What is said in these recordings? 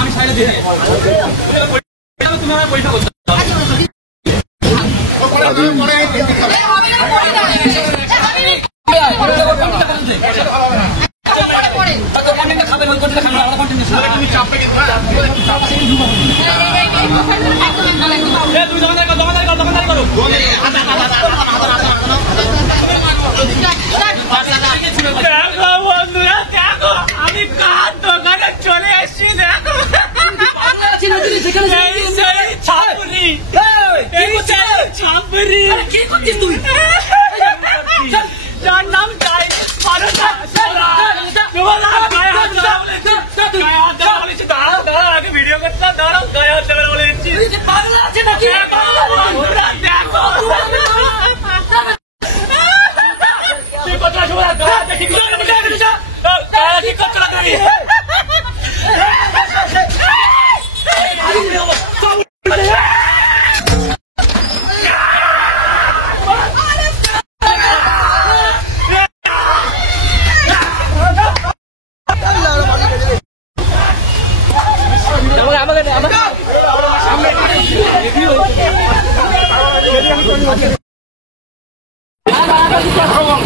আমি সাইডে দিয়ে তুমি আমার পরীক্ষা করতে আমি কার দোকানে চলে এসছি দেখো কি করছিস তুই যার নাম ভিডিও করতে দাঁড়াও গায়ে হাত দেবে বলে দিচ্ছি ঠিক করতে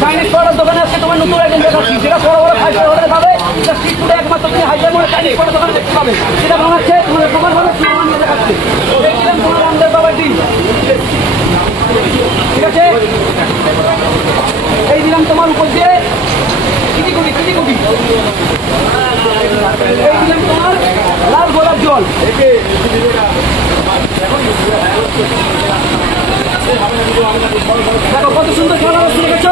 চাইনিজ পাউডার দোকানে আজকে তোমার নতুন আইটেম দেখাচ্ছি যেটা বড় বড় খাইতে হলে পাবে স্ট্রিট ফুডে একমাত্র তুমি হাইজার মনে চাইনিজ পাউডার দোকানে দেখতে পাবে সেটা বানাচ্ছে তোমাদের দোকান ভাবে নিয়ে দেখাচ্ছে দেখছিলাম তোমার রামদেব বাবার ডিম ঠিক আছে এই দিলাম তোমার উপর দিয়ে কিটি কুটি এই দিলাম তোমার লাল গোলাপ জল দেখো কত সুন্দর খাবার শুনে গেছো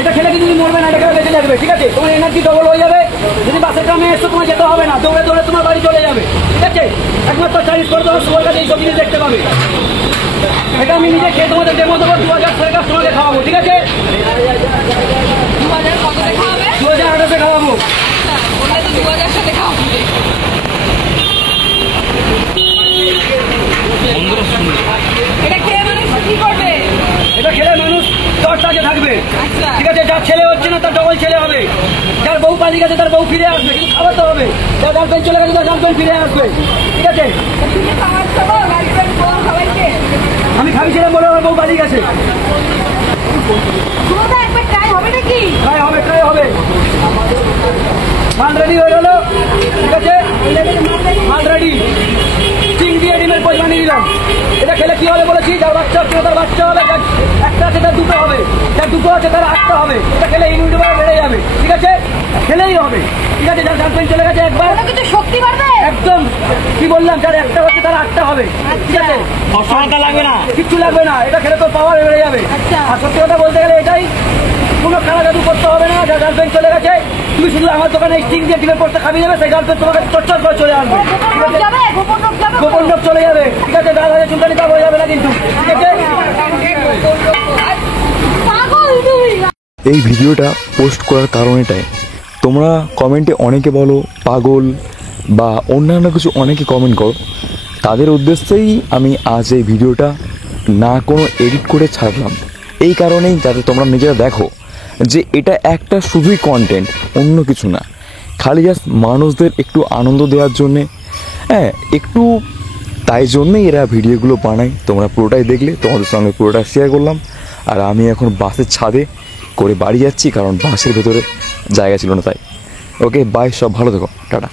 এটা খেলে কিন্তু মরবে না এটা খেলে বেঁচে যাবে ঠিক আছে তোমার এনার্জি ডবল হয়ে যাবে যদি বাসের গ্রামে এসছো তোমার যেতে হবে না দৌড়ে দৌড়ে তোমার বাড়ি চলে যাবে ঠিক আছে একমাত্র চাইনিজ করে তোমার সবার কাছে এইসব জিনিস দেখতে পাবে এটা আমি নিজে খেয়ে তোমাদের ডেমো দেবো 2000 টাকা তোমাকে খাওয়াবো ঠিক আছে 2008 খাওয়াবো এটা খেলে মানুষ চর্চাতে থাকবে ঠিক আছে যার ছেলে হচ্ছে না তার ডবল ছেলে হবে যার বউ পালিয়ে গেছে তার বউ ফিরে আসবে কিন্তু খাবার তো হবে যার গার্লফ্রেন্ড চলে গেছে তার গার্লফ্রেন্ড ফিরে আসবে ঠিক আছে আমি খাইছিলাম বলে আমার বউ পালিয়ে গেছে ট্রাই হবে মাল রেডি হয়ে গেল ঠিক আছে মাল রেডি চিং দিয়ে ডিমের পয়সা নিয়ে দিলাম এটা খেলে কি হবে বলেছি যার বাচ্চা হচ্ছে তার বাচ্চা হবে একটা আছে তার দুটো হবে যার দুটো আছে তার 8টা হবে এটা খেলে ইমিউনিটি পাওয়ার বেড়ে যাবে ঠিক আছে খেলেই হবে ঠিক আছে যার গার্লফ্রেন্ড চলে গেছে একবার শক্তি বাড়বে একদম কি বললাম যার একটা হচ্ছে তার 8টা হবে ঠিক আছে অসহায়তা লাগবে না কিচ্ছু লাগবে না এটা খেলে তো পাওয়ার বেড়ে যাবে আর সত্যি কথা বলতে গেলে এটাই কোনো খেলা জাদু করতে হবে না যার গার্লফ্রেন্ড চলে গেছে তুমি শুধু আমার দোকানে স্টিং দিয়ে ডিমের পড়তে খাবি যাবে সেই গার্লফ্রেন্ড তোমাকে চটচট করে চলে আসবে গোপন লোক চলে যাবে ঠিক আছে দাদা চুলকানি কাপ হয়ে যাবে না কিন্তু ঠিক আছে এই ভিডিওটা পোস্ট করার কারণ এটাই তোমরা কমেন্টে অনেকে বলো পাগল বা অন্যান্য কিছু অনেকে কমেন্ট করো তাদের উদ্দেশ্যেই আমি আজ এই ভিডিওটা না কোনো এডিট করে ছাড়লাম এই কারণেই যাতে তোমরা নিজেরা দেখো যে এটা একটা শুধুই কন্টেন্ট অন্য কিছু না খালি জাস্ট মানুষদের একটু আনন্দ দেওয়ার জন্যে হ্যাঁ একটু তাই জন্যই এরা ভিডিওগুলো বানায় তোমরা পুরোটাই দেখলে তোমাদের সঙ্গে পুরোটা শেয়ার করলাম আর আমি এখন বাসের ছাদে করে বাড়ি যাচ্ছি কারণ বাসের ভেতরে জায়গা ছিল না তাই ওকে বাই সব ভালো থেকো টাটা